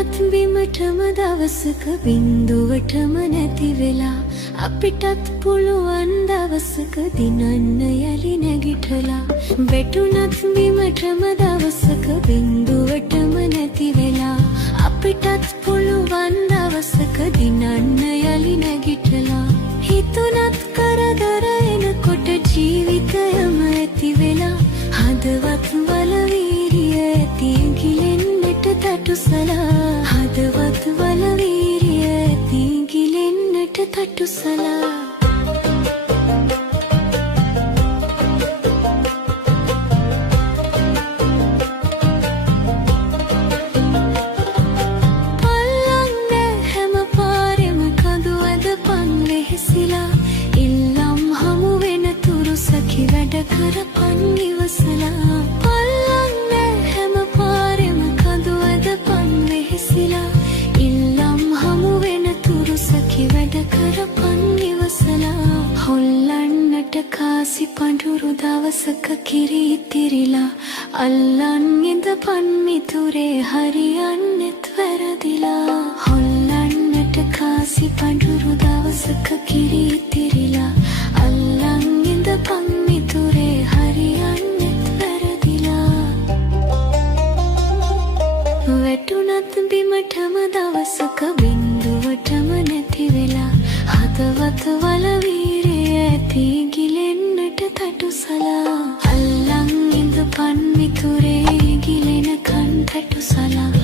වැටුණත් බිමටම දවසක බින්දුවටම නැති වෙලා අපිටත් පුළුවන් දවසක දිනන්න යලි නැගිටලා වැටුණත් බිමටම දවසක බින්දුවටම නැති වෙලා අපිටත් පුළුවන් දවසක දිනන්න යලි නැගිටලා හිතුණත් කරදර එනකොට ජීවිතයම ඇති වෙලා හදවත් වල වීරිය ඇති ගිලෙන්නට තටුසලා හදවත් වල වීරිය ඇති ගිලෙන්නට තටුසලා කරපන් ඉවසලා පල්ලන්න හැම පාරෙම කඳු ඇදපන් වෙහෙසිලා ඉල්ලම් හමු වෙන තුරු සැකි වැඩ කරපන් ඉවසලා හොල්ලන්නට කාසි පඳුරු දවසක කිරි ඉතිරිලා අල්ලන් ඉඳපන් මිතුරේ හරියන්නෙත් වැරදිලා හොල්ලන්නට කාසි පඳුරු දවසක කිරි ඉතිරිලා අල්ලන් ඉඳපන් මිතුරේ හරියන්නෙත් වැරදිලා වැටුණත් බිමටම දවසක බින්දුවටම නැති වෙලා හදවත වල වීරිය ඇති ගිලෙන්නට තටුසලා අල්ලන් ඉඳපන් මිතුරේ ගිලෙනකන් තටුසලා